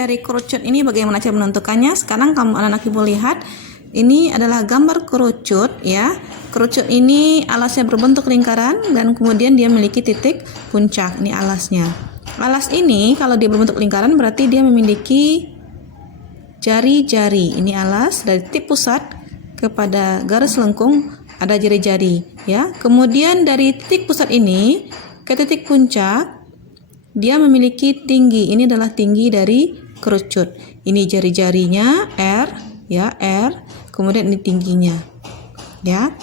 dari kerucut ini bagaimana cara menentukannya. Sekarang kamu anak-anak ibu lihat, ini adalah gambar kerucut ya. Kerucut ini alasnya berbentuk lingkaran dan kemudian dia memiliki titik puncak. Ini alasnya. Alas ini kalau dia berbentuk lingkaran berarti dia memiliki jari-jari. Ini alas dari titik pusat kepada garis lengkung ada jari-jari ya. Kemudian dari titik pusat ini ke titik puncak dia memiliki tinggi. Ini adalah tinggi dari kerucut. Ini jari-jarinya R ya, R. Kemudian ini tingginya ya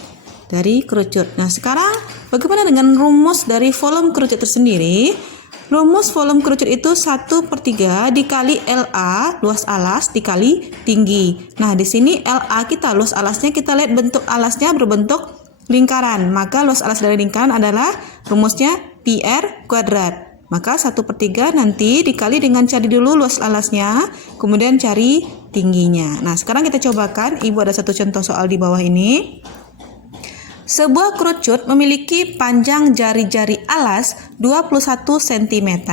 dari kerucut. Nah, sekarang bagaimana dengan rumus dari volume kerucut tersendiri? Rumus volume kerucut itu 1/3 dikali LA, luas alas, dikali tinggi. Nah, di sini LA kita, luas alasnya, kita lihat bentuk alasnya berbentuk lingkaran. Maka luas alas dari lingkaran adalah rumusnya PR kuadrat. Maka 1/3 nanti dikali dengan cari dulu luas alasnya, kemudian cari tingginya. Nah, sekarang kita cobakan. Ibu ada satu contoh soal di bawah ini. Sebuah kerucut memiliki panjang jari-jari alas 21 cm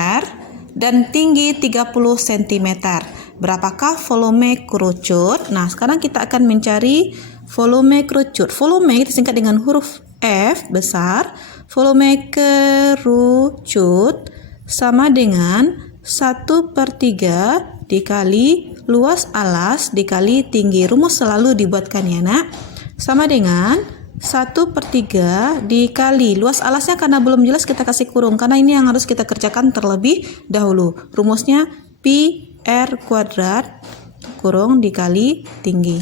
dan tinggi 30 cm. Berapakah volume kerucut? Nah, sekarang kita akan mencari volume kerucut. Volume disingkat dengan huruf F besar. Volume kerucut sama dengan 1/3 dikali luas alas dikali tinggi. Rumus selalu dibuatkan ya nak. Sama dengan 1/3 dikali luas alasnya, karena belum jelas kita kasih kurung, karena ini yang harus kita kerjakan terlebih dahulu. Rumusnya pi r kuadrat kurung dikali tinggi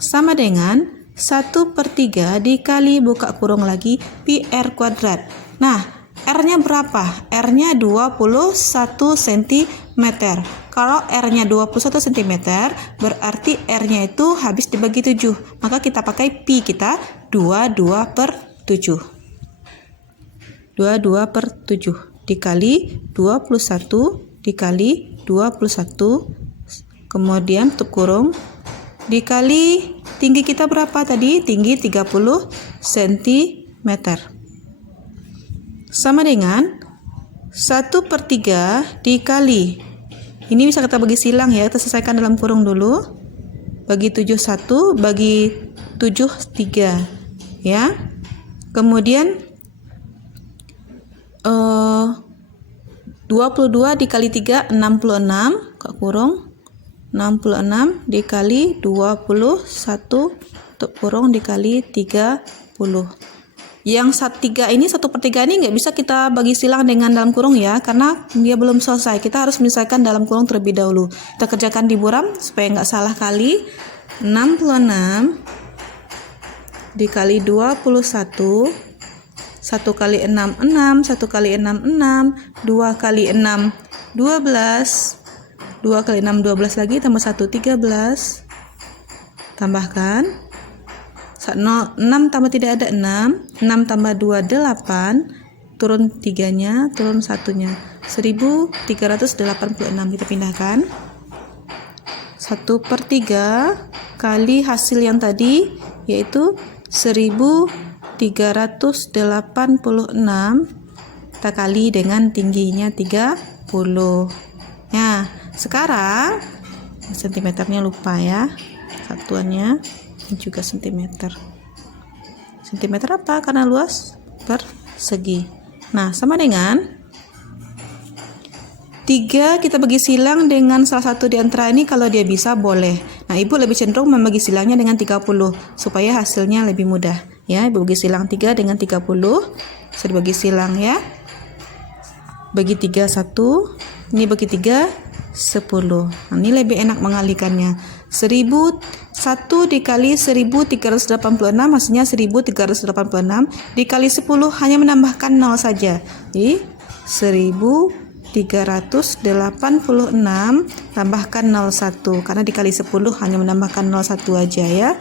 sama dengan 1/3 dikali buka kurung lagi pi r kuadrat. Nah, R-nya berapa? R-nya 21 cm. Kalau R-nya 21 cm, berarti R-nya itu habis dibagi 7. Maka kita pakai pi kita 22/7. 22/7 dikali 21 dikali 21. Kemudian tutup kurung dikali tinggi kita berapa tadi? Tinggi 30 cm. Sama dengan 1/3 dikali, ini bisa kita bagi silang ya, kita selesaikan dalam kurung dulu. Bagi 7 1, bagi 7 3 ya. Kemudian 22 dikali 3 66, buka kurung 66 dikali 21 tutup kurung dikali 30. Yang 3 ini 1/3 ini nggak bisa kita bagi silang dengan dalam kurung ya, karena dia belum selesai. Kita harus menyelesaikan dalam kurung terlebih dahulu. Kita kerjakan di buram supaya nggak salah kali. 66 dikali 21, 1 kali 6 6, 1 kali 6 6, 2 kali 6 12, 2 kali 6 12 lagi tambah 1 13, tambahkan 6 tambah tidak ada 6, 6 tambah 2 8, turun 3-nya, turun 1-nya, 1386. Kita pindahkan 1/3 kali hasil yang tadi yaitu 1386, kita kali dengan tingginya 30. Nah, sekarang sentimeternya lupa ya, satuannya juga sentimeter. Sentimeter apa? Karena luas persegi. Nah, sama dengan 3 kita bagi silang dengan salah satu di antara ini, kalau dia bisa boleh. Nah, ibu lebih cenderung membagi silangnya dengan 30 supaya hasilnya lebih mudah ya. Ibu bagi silang 3 dengan 30, bisa dibagi silang ya. Bagi 3 1, ini bagi 3 10. Nah, ini lebih enak mengalikannya. 1 dikali 1386 hasilnya 1386, dikali 10 hanya menambahkan 0 saja. Jadi 1386 tambahkan 01, karena dikali 10 hanya menambahkan 01 aja ya.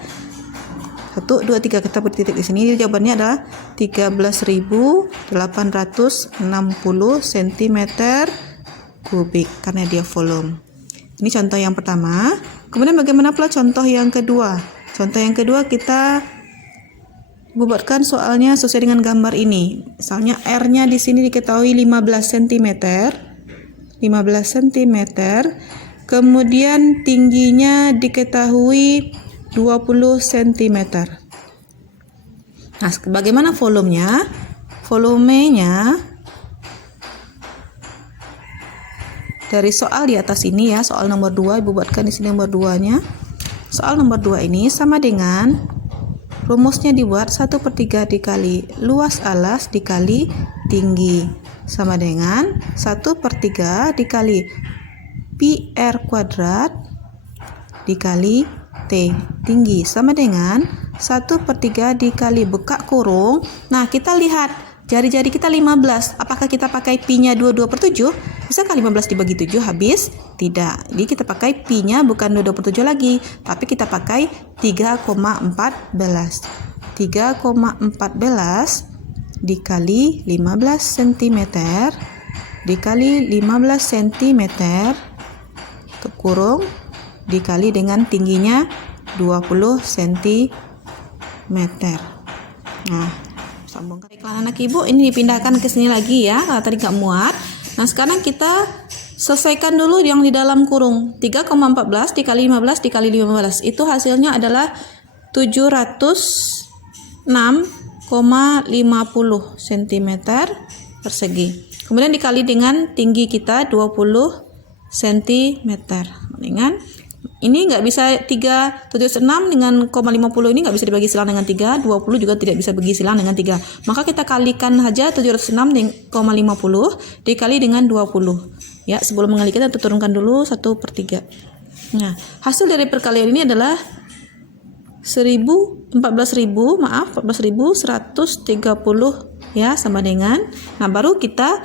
1 2 3 kita beri titik di sini. Jawabannya adalah 13.860 cm3 karena dia volume. Ini contoh yang pertama. Kemudian bagaimana pula contoh yang kedua? Contoh yang kedua kita buatkan soalnya sesuai dengan gambar ini. Misalnya R-nya di sini diketahui 15 cm. 15 cm. Kemudian tingginya diketahui 20 cm. Nah, bagaimana volumenya? Volumenya dari soal di atas ini ya, soal nomor 2, Ibu buatkan di sini nomor 2-nya. Soal nomor 2 ini sama dengan rumusnya dibuat 1/3 dikali luas alas dikali tinggi sama dengan 1/3 dikali pi r kuadrat dikali T tinggi sama dengan 1/3 dikali buka kurung. Nah, kita lihat jari-jari kita 15. Apakah kita pakai pi-nya 22/7? Bisakah 15 dibagi 7 habis? Tidak. Jadi kita pakai pi-nya bukan 22/7 lagi, tapi kita pakai 3,14. 3,14 dikali 15 cm dikali 15 cm kurung dikali dengan tingginya 20 cm. Nah, sambungkan. Baiklah anak ibu, ini dipindahkan ke sini lagi ya, karena tadi nggak muat. Nah, sekarang kita selesaikan dulu yang di dalam kurung. 3,14 dikali 15 dikali 15 itu hasilnya adalah 706,50 cm persegi. Kemudian dikali dengan tinggi kita 20 cm. Dengan ini nggak bisa 376 dengan 0,50 ini nggak bisa dibagi silang dengan 3, 20 juga tidak bisa bagi silang dengan 3. Maka kita kalikan saja 706,50 dikali dengan 20. Ya, sebelum mengalikan kita turunkan dulu 1/3. Nah, hasil dari perkalian ini adalah 14.130 ya, sama dengan. Nah, baru kita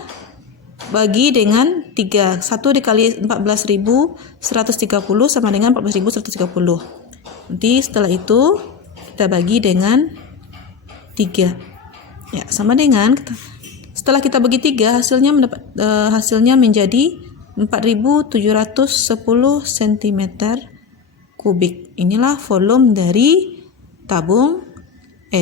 bagi dengan 3. 1 dikali 14.130 sama dengan 14.130. Nanti setelah itu kita bagi dengan 3. Ya, sama dengan setelah kita bagi 3 hasilnya menjadi 4.710 cm kubik. Inilah volume dari tabung dari